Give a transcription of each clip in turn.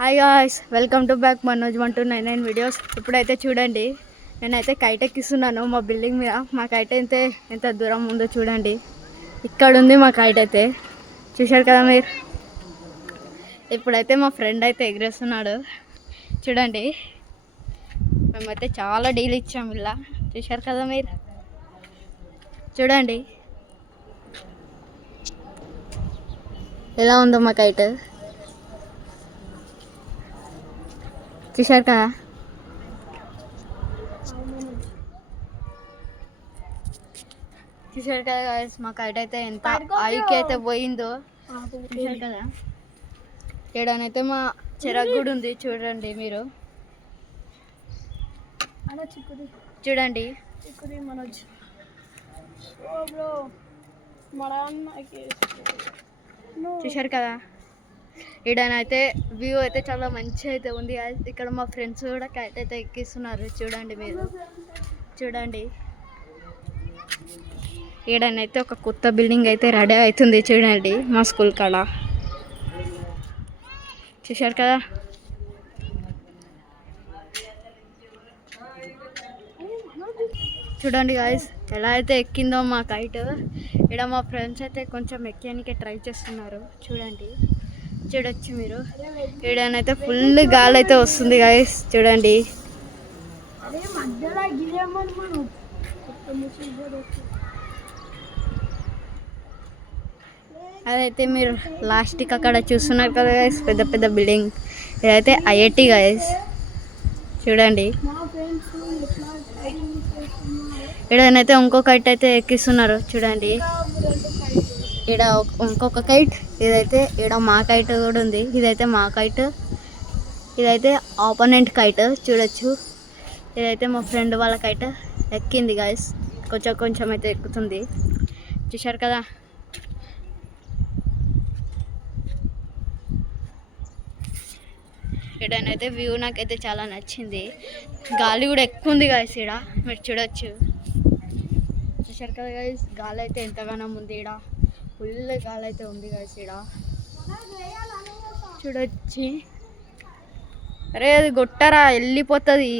Hi guys, welcome to back Manoj 1299 videos. ఇప్పుడైతే చూడండి, నేనైతే కైట్ ఎక్కిస్తున్నాను మా బిల్డింగ్ మీద. మా కైట్ అయితే ఎంత దూరం ఉందో చూడండి. ఇక్కడ ఉంది మా కైట్ అయితే, చూశారు కదా మీరు. ఇప్పుడైతే మా ఫ్రెండ్ అయితే ఎగిరేస్తున్నాడు చూడండి. మేమైతే చాలా డీల్ ఇచ్చాము ఇలా, చూశారు కదా మీరు. చూడండి ఎలా ఉందో మా కైట్, చూశారు కదా. చూశారు కదా గాయస్, మా కైట్ అయితే ఎంత హైకి అయితే పోయిందో చూశారు కదా. ఏడానైతే మా చెరకు కూడా ఉంది చూడండి మీరు. చూడండి చూశారు కదా. ఈడనైతే వ్యూ అయితే చాలా మంచిగా అయితే ఉంది. ఇక్కడ మా ఫ్రెండ్స్ కూడా కైట్ అయితే ఎక్కిస్తున్నారు చూడండి మీరు. చూడండి ఈడనైతే ఒక కొత్త బిల్డింగ్ అయితే రెడీ అవుతుంది చూడండి మా స్కూల్ కాడ, చూశారు కదా. చూడండి గాయస్ ఎలా అయితే ఎక్కిందో మా కైట్. ఇక్కడ మా ఫ్రెండ్స్ అయితే కొంచెం ఎక్కడానికి ట్రై చేస్తున్నారు చూడండి. చూడొచ్చు మీరు, ఈడనైతే ఫుల్ గాలి అయితే వస్తుంది గాయస్ చూడండి. అదైతే మీరు లాస్ట్కి అక్కడ చూస్తున్నారు కదా గాయస్, పెద్ద పెద్ద బిల్డింగ్. ఇదైతే ఐఐటి గాయస్ చూడండి. ఈడనైతే ఇంకో కైట్ అయితే ఎక్కిస్తున్నారు చూడండి. ఈడ ఇంకొక కైట్, ఇదైతే ఈడ మా కైట్ కూడా ఉంది. ఇదైతే మా కైట్, ఇదైతే ఆపోనెంట్ కైట్ చూడొచ్చు. ఇదైతే మా ఫ్రెండ్ వాళ్ళ కైట్ ఎక్కింది గాయస్, కొంచెం కొంచెం అయితే ఎక్కుతుంది చూశారు కదా. ఈడనైతే వ్యూ నాకైతే చాలా నచ్చింది. గాలి కూడా ఎక్కువ ఉంది గాయస్ ఈడ, మీరు చూడొచ్చు. చూశారు కదా గాయస్, గాలి అయితే ఎంతగానో ఉంది ఈడ, ఫుల్ గాలి అయితే ఉంది గాయస్ ఈడ చూడొచ్చి. అరే అది గొట్టరా వెళ్ళిపోతుంది.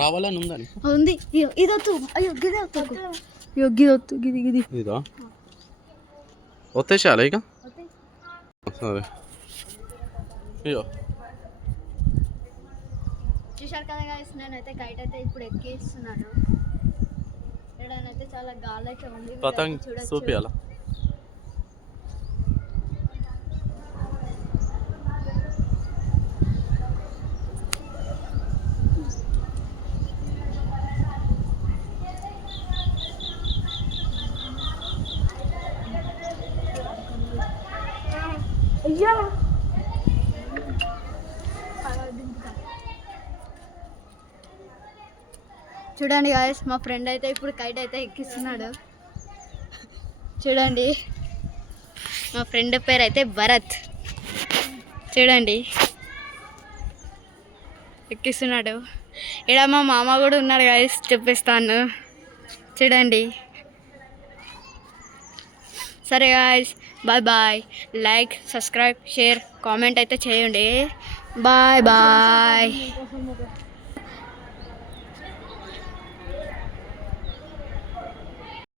రావాలని ఉందని ఉంది ఇది వద్దు. అయ్యో గిది వద్దు, అయ్యో గిది వద్దు, గిది గిది వచ్చేసాలా ఇక. సరే అయ్యో చూశారు కదా గాయస్, నేనైతే కైట్ అయితే ఇప్పుడు ఎక్కిస్తున్నాను. ఇక్కడనైతే చాలా గాలి అయితే ఉంది చూపియాలా. చూడండి గాయస్, మా ఫ్రెండ్ అయితే ఇప్పుడు కైట్ అయితే ఎక్కిస్తున్నాడు చూడండి. మా ఫ్రెండ్ పేరు అయితే భరత్ చూడండి, ఎక్కిస్తున్నాడు. ఇక్కడ మా మామ కూడా ఉన్నాడు గాయస్, చూపిస్తాను చూడండి. సరే guys, bye bye. Like, subscribe, share, comment అయితే చేయండి. Bye bye.